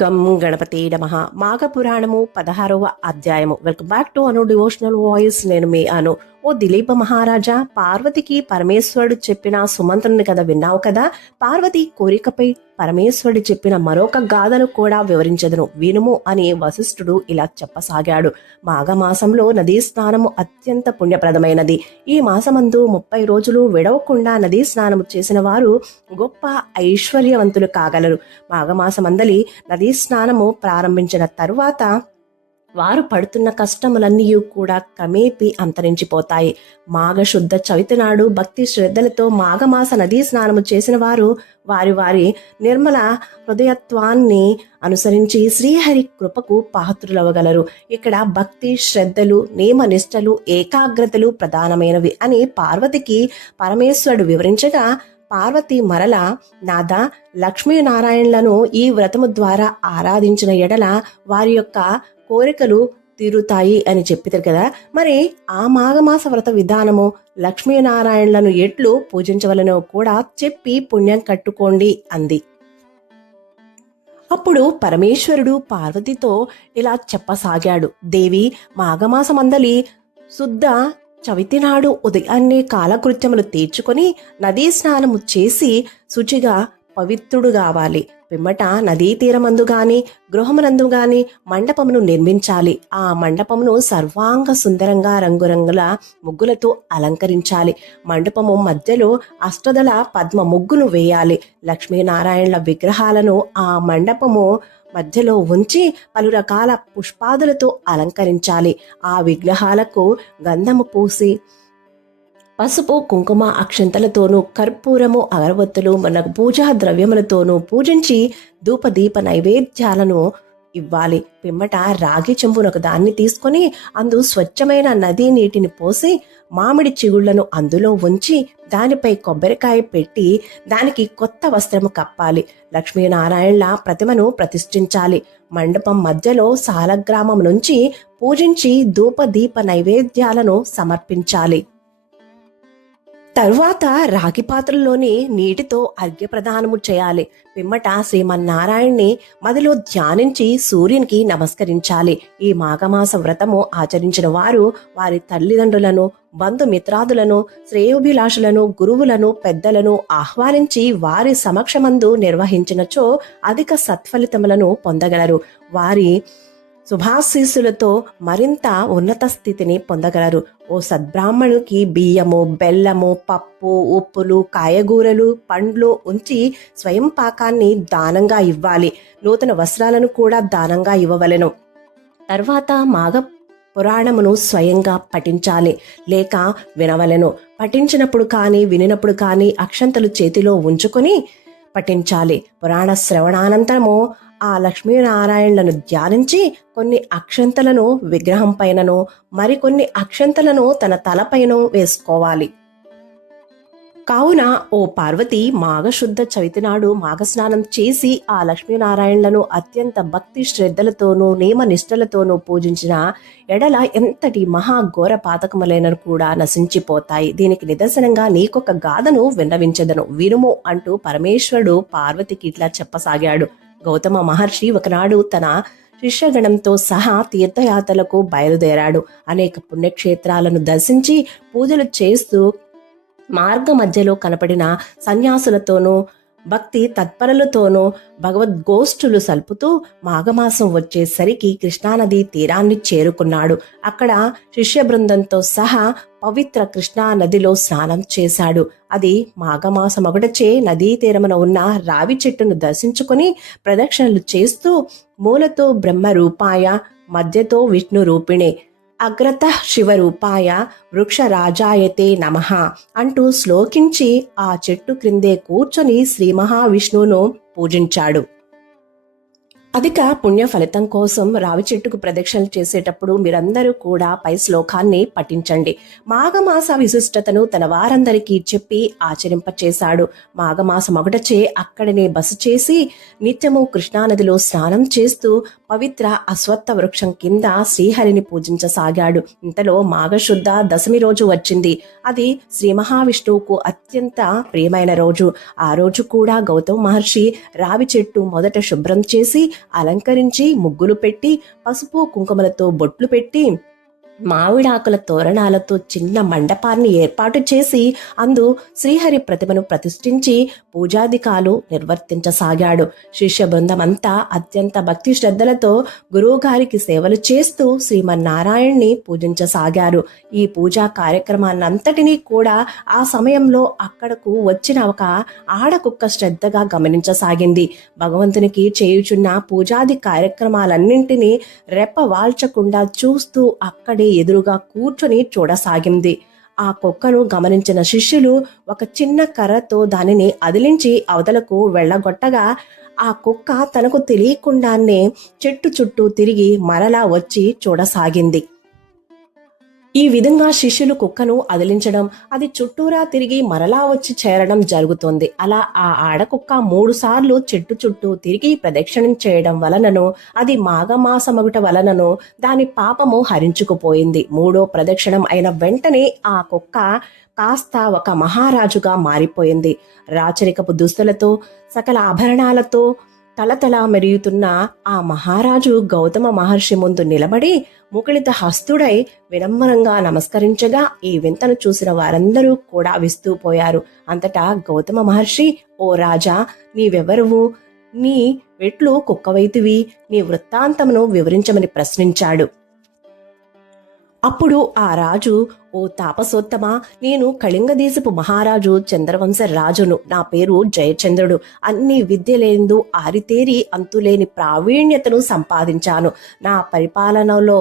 గం గణపతి నమః. మాఘ పురాణము 16వ అధ్యాయము. Welcome back to Anu devotional voice. నేను మీ అను. ఓ దిలీప మహారాజా, పార్వతికి పరమేశ్వరుడు చెప్పిన సుమంత్రుని కథ విన్నావు కదా. పార్వతి కోరికపై పరమేశ్వరుడు చెప్పిన మరొక గాథను కూడా వివరించదును, వినుము అని వశిష్ఠుడు ఇలా చెప్పసాగాడు. మాఘమాసంలో నదీ స్నానము అత్యంత పుణ్యప్రదమైనది. ఈ మాసమందు 30 రోజులు విడవకుండా నదీ స్నానము చేసిన వారు గొప్ప ఐశ్వర్యవంతులు కాగలరు. మాఘమాసమందలి నదీ స్నానము ప్రారంభించిన తరువాత వారు పడుతున్న కష్టములన్నీ కూడా క్రమేపీ అంతరించిపోతాయి. మాఘశుద్ధ చవితి నాడు భక్తి శ్రద్ధలతో మాఘమాస నదీ స్నానము చేసిన వారు వారి వారి నిర్మల హృదయత్వాన్ని అనుసరించి శ్రీహరి కృపకు పాత్రులవగలరు. ఇక్కడ భక్తి శ్రద్ధలు, నియమ నిష్టలు, ఏకాగ్రతలు ప్రధానమైనవి అని పార్వతికి పరమేశ్వరుడు వివరించగా, పార్వతి మరల, నాథ, లక్ష్మీనారాయణలను ఈ వ్రతము ద్వారా ఆరాధించిన ఎడల వారి యొక్క కోరికలు తీరుతాయి అని చెప్పితారు కదా. మరి ఆ మాఘమాస వ్రత విధానము, లక్ష్మీనారాయణలను ఎట్లు పూజించవలనో కూడా చెప్పి పుణ్యం కట్టుకోండి అంది. అప్పుడు పరమేశ్వరుడు పార్వతితో ఇలా చెప్పసాగాడు. దేవి, మాఘమాసమందలి శుద్ధ చవితి నాడు ఉదయాన్నే కాలకృత్యములు తీర్చుకొని నదీ స్నానము చేసి శుచిగా పవిత్రుడు కావాలి. పిమ్మట నదీ తీరమందు గాని గృహమునందు గాని మండపమును నిర్మించాలి. ఆ మండపమును సర్వాంగ సుందరంగా రంగురంగుల ముగ్గులతో అలంకరించాలి. మండపము మధ్యలో అష్టదళ పద్మ ముగ్గును వేయాలి. లక్ష్మీనారాయణల విగ్రహాలను ఆ మండపము మధ్యలో ఉంచి పలు రకాల పుష్పాదులతో అలంకరించాలి. ఆ విగ్రహాలకు గంధము పూసి పసుపు కుంకుమ అక్షంతలతోనూ కర్పూరము అగరవత్తులు మనకు పూజా ద్రవ్యములతోనూ పూజించి ధూపదీప నైవేద్యాలను ఇవ్వాలి. పిమ్మట రాగి చెంబునొక దాన్ని తీసుకొని అందు స్వచ్ఛమైన నదీ నీటిని పోసి మామిడి చిగుళ్లను అందులో ఉంచి దానిపై కొబ్బరికాయ పెట్టి దానికి కొత్త వస్త్రము కప్పాలి. లక్ష్మీనారాయణల ప్రతిమను ప్రతిష్ఠించాలి. మండపం మధ్యలో సాలగ్రామం నుంచి పూజించి ధూపదీప నైవేద్యాలను సమర్పించాలి. తరువాత రాగి పాత్రలోని నీటితో అర్ఘ్యప్రదానము చేయాలి. పిమ్మట శ్రీమన్నారాయణ్ణి మదిలో ధ్యానించి సూర్యునికి నమస్కరించాలి. ఈ మాఘమాస వ్రతము ఆచరించిన వారు వారి తల్లిదండ్రులను, బంధుమిత్రాదులను, శ్రేయోభిలాషులను, గురువులను, పెద్దలను ఆహ్వానించి వారి సమక్షమందు నిర్వహించినచో అధిక సత్ఫలితములను పొందగలరు. వారి శుభాశీస్సులతో మరింత ఉన్నత స్థితిని పొందగలరు. ఓ సద్బ్రాహ్మణునికి బియ్యము, బెల్లము, పప్పు, ఉప్పులు, కాయగూరలు, పండ్లు ఉంచి స్వయం పాకాన్ని దానంగా ఇవ్వాలి. నూతన వస్త్రాలను కూడా దానంగా ఇవ్వవలెను. తర్వాత మాఘ పురాణమును స్వయంగా పఠించాలి లేక వినవలెను. పఠించినప్పుడు కానీ వినినప్పుడు కానీ అక్షంతలు చేతిలో ఉంచుకొని పఠించాలి. పురాణ శ్రవణానంతరము ఆ లక్ష్మీనారాయణలను ధ్యానించి కొన్ని అక్షంతలను విగ్రహం పైనను, మరికొన్ని అక్షంతలను తన తలపైన వేసుకోవాలి. కావున ఓ పార్వతి, మాఘశుద్ధ చవితి నాడు మాఘస్నానం చేసి ఆ లక్ష్మీనారాయణలను అత్యంత భక్తి శ్రద్ధలతోనూ నియమ నిష్టలతోనూ పూజించిన ఎడల ఎంతటి మహాఘోర పాతకములైన కూడా నశించిపోతాయి. దీనికి నిదర్శనంగా నీకొక గాథను విన్నవించదను, వినుము అంటూ పరమేశ్వరుడు పార్వతికి ఇట్లా చెప్పసాగాడు. గౌతమ మహర్షి ఒకనాడు తన శిష్యగణంతో సహా తీర్థయాత్రలకు బయలుదేరాడు. అనేక పుణ్యక్షేత్రాలను దర్శించి పూజలు చేస్తూ మార్గ మధ్యలో కనపడిన సన్యాసులతోనూ భక్తి తత్పరులతోనూ భగవద్గోష్ఠులు సల్పుతూ మాఘమాసం వచ్చేసరికి కృష్ణానది తీరాన్ని చేరుకున్నాడు. అక్కడ శిష్య బృందంతో సహా పవిత్ర కృష్ణా నదిలో స్నానం చేశాడు. అది మాఘమాసమొకటచే నదీ తీరమున ఉన్న రావి చెట్టును దర్శించుకుని ప్రదక్షిణలు చేస్తూ మూలతో బ్రహ్మ రూపాయ, మధ్యతో విష్ణు రూపిణే, అగ్రత శివరూపాయ వృక్షరాజాయతే నమః అంటూ శ్లోకించి ఆ చెట్టు క్రిందే కూర్చొని శ్రీ మహావిష్ణువును పూజించాడు. అధిక పుణ్య ఫలితం కోసం రావి చెట్టుకు ప్రదక్షిణలు చేసేటప్పుడు మీరందరూ కూడా పై శ్లోకాన్ని పఠించండి. మాఘమాస విశిష్టతను తన వారందరికీ చెప్పి ఆచరింపచేశాడు. మాఘమాసమొకటచే అక్కడనే బస చేసి నిత్యము కృష్ణానదిలో స్నానం చేస్తూ పవిత్ర అశ్వత్థ వృక్షం కింద శ్రీహరిని పూజించసాగాడు. ఇంతలో మాఘశుద్ధ దశమి రోజు వచ్చింది. అది శ్రీ మహావిష్ణువుకు అత్యంత ప్రియమైన రోజు. ఆ రోజు కూడా గౌతమ మహర్షి రావి చెట్టు మొదట శుభ్రం చేసి అలంకరించి ముగ్గులు పెట్టి పసుపు కుంకుమలతో బొట్లు పెట్టి మామిడాకుల తోరణాలతో చిన్న మండపాన్ని ఏర్పాటు చేసి అందు శ్రీహరి ప్రతిమను ప్రతిష్ఠించి పూజాధికాలు నిర్వర్తించసాగాడు. శిష్య బృందమంతా అత్యంత భక్తి శ్రద్ధలతో గురువుగారికి సేవలు చేస్తూ శ్రీమన్నారాయణ్ణి పూజించసాగారు. ఈ పూజా కార్యక్రమాన్నంతటినీ కూడా ఆ సమయంలో అక్కడకు వచ్చిన ఒక ఆడకుక్క శ్రద్ధగా గమనించసాగింది. భగవంతునికి చేయుచున్న పూజాది కార్యక్రమాలన్నింటినీ రెప్ప వాల్చకుండా చూస్తూ అక్కడే ఎదురుగా కూర్చొని చూడసాగింది. ఆ కుక్కను గమనించిన శిష్యులు ఒక చిన్న కర్రతో దానిని అదిలించి అవతలకు వెళ్ళగొట్టగా ఆ కుక్క తనకు తెలియకుండానే చెట్టు చుట్టూ తిరిగి మరలా వచ్చి చూడసాగింది. ఈ విధంగా శిష్యులు కుక్కను అదిలించడం, అది చుట్టూరా తిరిగి మరలా వచ్చి చేరడం జరుగుతుంది. అలా ఆ ఆడకుక్క 3 సార్లు చెట్టు చుట్టూ తిరిగి ప్రదక్షిణం చేయడం వలనను, అది మాఘమాసమగుట వలనను దాని పాపము హరించుకుపోయింది. 3వ ప్రదక్షిణం అయిన వెంటనే ఆ కుక్క కాస్త ఒక మహారాజుగా మారిపోయింది. రాచరికపు దుస్తులతో సకల ఆభరణాలతో తలతల మెరుగుతున్న ఆ మహారాజు గౌతమ మహర్షి ముందు నిలబడి ముకుళిత హస్తుడై వినమ్రంగా నమస్కరించగా ఈ వింతను చూసిన వారందరూ కూడా విస్తూపోయారు. అంతటా గౌతమ మహర్షి, ఓ రాజా, నీవెవరువు? నీ వెట్లు కుక్కవైతివి, నీ వృత్తాంతమును వివరించమని ప్రశ్నించాడు. అప్పుడు ఆ రాజు, ఓ తాపసోత్తమా, నేను కళింగదేశపు మహారాజు చంద్రవంశ రాజును. నా పేరు జయచంద్రుడు. అన్ని విద్యలేందు ఆరితేరి అంతులేని ప్రావీణ్యతను సంపాదించాను. నా పరిపాలనలో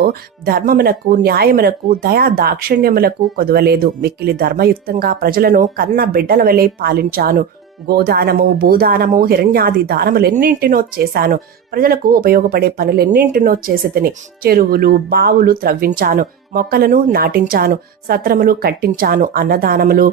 ధర్మమునకు, న్యాయమునకు, దయా దాక్షిణ్యములకు కొదవలేదు. మిక్కిలి ధర్మయుక్తంగా ప్రజలను కన్న బిడ్డల వలె పాలించాను. గోదానము, భూదానము, హిరణ్యాది దానములెన్నింటినో చేశాను. ప్రజలకు ఉపయోగపడే పనులెన్నింటినో చేసి తిని చెరువులు, బావులు త్రవ్వించాను. మొక్కలను నాటించాను. సత్రములు కట్టించాను. అన్నదానములు,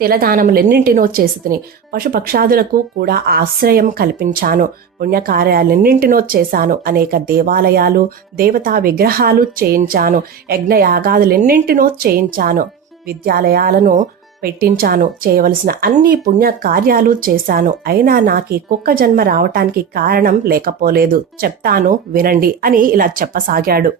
తిలదానములెన్నింటినో చేసి తిని పశుపక్షాదులకు కూడా ఆశ్రయం కల్పించాను. పుణ్యకార్యాలెన్నింటినో చేశాను. అనేక దేవాలయాలు, దేవతా విగ్రహాలు చేయించాను. యజ్ఞయాగాదులెన్నింటినో చేయించాను. విద్యాలయాలను పెట్టించాను. చేయవలసిన అన్ని పుణ్య కార్యాలు చేశాను. అయినా నాకు కుక్క జన్మ రావటానికి కారణం లేకపోలేదు. చెప్తాను వినండి అని ఇలా చెప్పసాగాడు.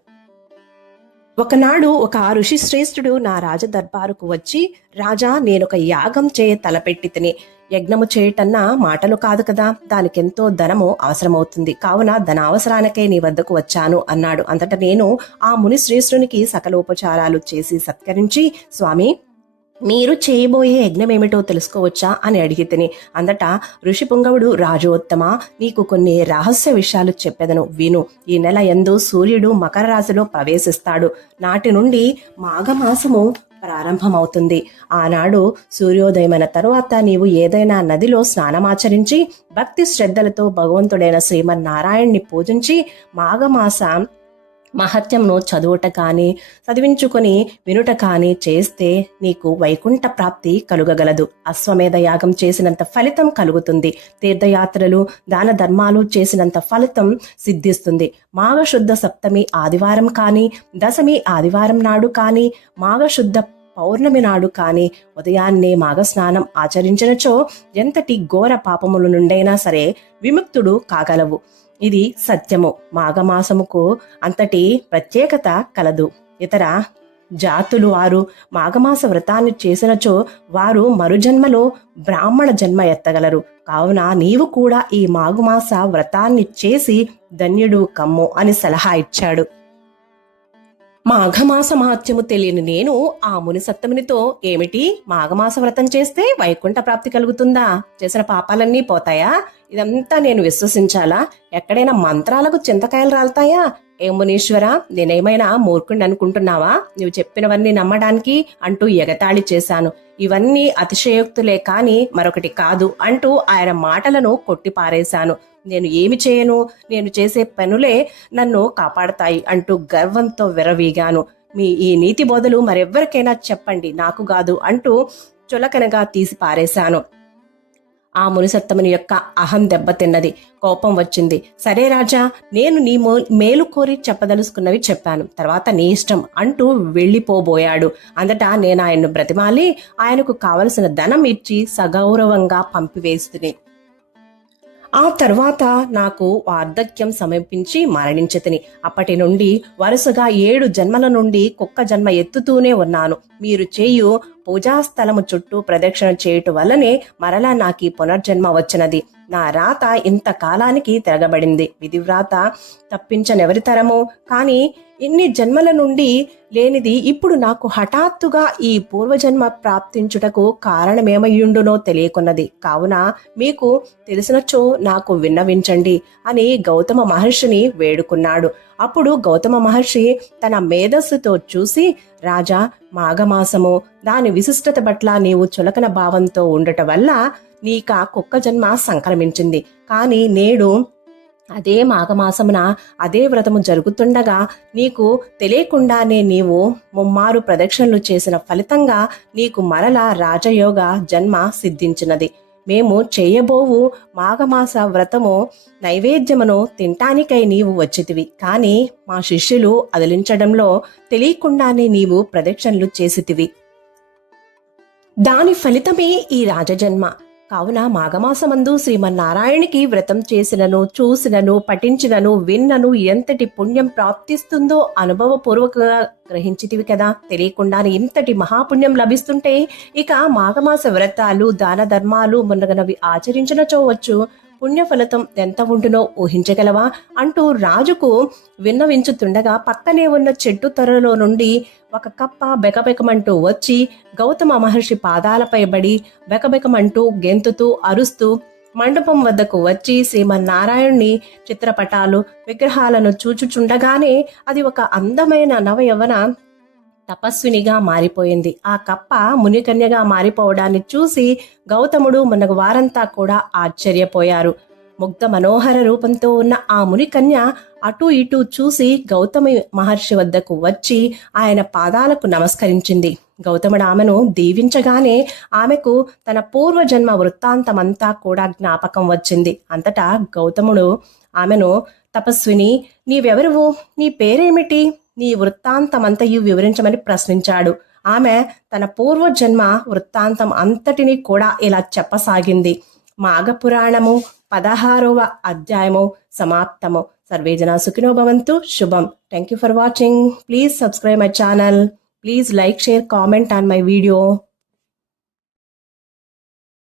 ఒకనాడు ఒక ఋషి శ్రేష్ఠుడు నా రాజదర్బారుకు వచ్చి, రాజా, నేనొక యాగం చేయ తలపెట్టి తిని, యజ్ఞము చేయటన్నా మాటలు కాదు కదా, దానికెంతో ధనము అవసరమవుతుంది. కావున ధన అవసరానికే నీ వద్దకు వచ్చాను అన్నాడు. అంతటా నేను ఆ ముని శ్రేష్ఠునికి సకలోపచారాలు చేసి సత్కరించి, స్వామి, మీరు చేయబోయే యజ్ఞమేమిటో తెలుసుకోవచ్చా అని అడిగి తిని, అందట ఋషి పుంగవుడు, రాజోత్తమ, నీకు కొన్ని రహస్య విషయాలు చెప్పెదను, విను. ఈ నెల యందు సూర్యుడు మకర రాశిలో ప్రవేశిస్తాడు. నాటి నుండి మాఘమాసము ప్రారంభమవుతుంది. ఆనాడు సూర్యోదయమైన తరువాత నీవు ఏదైనా నదిలో స్నానమాచరించి భక్తి శ్రద్ధలతో భగవంతుడైన శ్రీమన్నారాయణ్ణి పూజించి మాఘమాస మహత్యంను చదువుట కానీ, చదివించుకొని వినుట కానీ చేస్తే నీకు వైకుంఠ ప్రాప్తి కలుగగలదు. అశ్వమేధ యాగం చేసినంత ఫలితం కలుగుతుంది. తీర్థయాత్రలు, దాన ధర్మాలు చేసినంత ఫలితం సిద్ధిస్తుంది. మాఘశుద్ధ సప్తమి ఆదివారం కానీ, దశమి ఆదివారం నాడు కానీ, మాఘశుద్ధ పౌర్ణమి నాడు కానీ ఉదయాన్నే మాఘస్నానం ఆచరించినచో ఎంతటి ఘోర పాపముల నుండైనా సరే విముక్తుడు కాగలవు. ఇది సత్యము. మాఘమాసముకు అంతటి ప్రత్యేకత కలదు. ఇతర జాతులు వారు మాఘమాస వ్రతాన్ని చేసినచో వారు మరుజన్మలో బ్రాహ్మణ జన్మ ఎత్తగలరు. కావున నీవు కూడా ఈ మాఘమాస వ్రతాన్ని చేసి ధన్యుడు కమ్ము అని సలహా ఇచ్చాడు. మాఘమాస మహత్యము తెలియని నేను ఆ ముని సత్తమునితో, ఏమిటి, మాఘమాస వ్రతం చేస్తే వైకుంఠ ప్రాప్తి కలుగుతుందా? చేసిన పాపాలన్నీ పోతాయా? ఇదంతా నేను విశ్వసించాలా? ఎక్కడైనా మంత్రాలకు చింతకాయలు రాలుతాయా? ఏ మునీశ్వర, నేనేమైనా మూర్ఖుడిని అనుకుంటున్నావా? నువ్వు చెప్పినవన్నీ నమ్మడానికి అంటూ ఎగతాళి చేశాను. ఇవన్నీ అతిశయోక్తులే కాని మరొకటి కాదు అంటూ ఆయన మాటలను కొట్టిపారేశాను. నేను ఏమి చేయను, నేను చేసే పనులే నన్ను కాపాడతాయి అంటూ గర్వంతో విర్రవీగాను. మీ ఈ నీతి బోధలు మరెవ్వరికైనా చెప్పండి, నాకు కాదు అంటూ చులకనగా తీసి పారేశాను. ఆ మునిసత్తముని యొక్క అహం దెబ్బతిన్నది. కోపం వచ్చింది. సరే రాజా, నేను నీ మేలు కోరి చెప్పదలుచుకున్నవి చెప్పాను, తర్వాత నీ ఇష్టం అంటూ వెళ్ళిపోబోయాడు. అంతటా నేను ఆయన్ను బ్రతిమాలి ఆయనకు కావలసిన ధనం ఇచ్చి సగౌరవంగా పంపివేస్తుంది. ఆ తర్వాత నాకు వార్ధక్యం సమీపించి మరణించితిని. అప్పటి నుండి వరుసగా 7 జన్మల నుండి కుక్క జన్మ ఎత్తుతూనే ఉన్నాను. మీరు చేయు పూజాస్థలము చుట్టూ ప్రదక్షిణ చేయుట వల్లనే మరలా నాకీ పునర్జన్మ వచ్చినది. నా రాత ఇంతకాలానికి తిరగబడింది. విధివ్రాత తప్పించనెవరితరము? కానీ ఇన్ని జన్మల నుండి లేనిది ఇప్పుడు నాకు హఠాత్తుగా ఈ పూర్వజన్మ ప్రాప్తించుటకు కారణమేమయ్యుండునో తెలియకున్నది. కావున మీకు తెలిసినచో నాకు విన్నవించండి అని గౌతమ మహర్షిని వేడుకున్నాడు. అప్పుడు గౌతమ మహర్షి తన మేధస్సుతో చూసి, రాజా, మాఘమాసము దాని విశిష్టత పట్ల నీవు చులకన భావంతో ఉండట వల్ల నీకా కుక్క జన్మ సంక్రమించింది. కానీ నేడు అదే మాఘమాసమున అదే వ్రతము జరుగుతుండగా నీకు తెలియకుండానే నీవు ముమ్మారు ప్రదక్షిణలు చేసిన ఫలితంగా నీకు మరలా రాజయోగ జన్మ సిద్ధించినది. మేము చేయబోవు మాఘమాస వ్రతము నైవేద్యమును తింటానికై నీవు వచ్చితివి. కానీ మా శిష్యులు అదిలించడంలో తెలియకుండానే నీవు ప్రదక్షిణలు చేసితివి. దాని ఫలితమే ఈ రాజజన్మ. కావున మాఘమాసమందు శ్రీమన్నారాయణకి వ్రతం చేసినను, చూసినను, పఠించినను, విన్నను ఎంతటి పుణ్యం ప్రాప్తిస్తుందో అనుభవపూర్వకంగా గ్రహించితివి కదా. తెలియకుండానే ఇంతటి మహాపుణ్యం లభిస్తుంటే ఇక మాఘమాస వ్రతాలు, దాన ధర్మాలు మొన్నగనవి ఆచరించనచోవచ్చు పుణ్యఫలితం ఎంత ఉంటునో ఊహించగలవా అంటూ రాజుకు విన్నవించుతుండగా పక్కనే ఉన్న చెట్టు తొర్రలో నుండి ఒక కప్ప బెకబెకమంటూ వచ్చి గౌతమ మహర్షి పాదాలపై బడి బెకబెకమంటూ గెంతుతూ అరుస్తూ మండపం వద్దకు వచ్చి శ్రీమన్నారాయణుని చిత్రపటాలు, విగ్రహాలను చూచుచుండగానే అది ఒక అందమైన నవయవన తపస్వినిగా మారిపోయింది. ఆ కప్ప మునికన్యగా మారిపోవడాన్ని చూసి గౌతముడు మనకు వారంతా కూడా ఆశ్చర్యపోయారు. ముగ్ధ మనోహర రూపంతో ఉన్న ఆ మునికన్య అటూ ఇటూ చూసి గౌతమి మహర్షి వద్దకు వచ్చి ఆయన పాదాలకు నమస్కరించింది. గౌతముడు ఆమెను దీవించగానే ఆమెకు తన పూర్వజన్మ వృత్తాంతమంతా కూడా జ్ఞాపకం వచ్చింది. అంతటా గౌతముడు ఆమెను, తపస్విని, నీవెవరువు? నీ పేరేమిటి? నీ వృత్తాంతమంతయు వివరించమని ప్రశ్నించాడు. ఆమె తన పూర్వజన్మ వృత్తాంతం అంతటినీ కూడా ఇలా చెప్పసాగింది. మాఘపురాణము 16వ అధ్యాయము సమాప్తము. సర్వే జనా సుఖినో భవంతు. శుభం. Thank you for watching. Please subscribe my channel. Please like, share, comment on my video.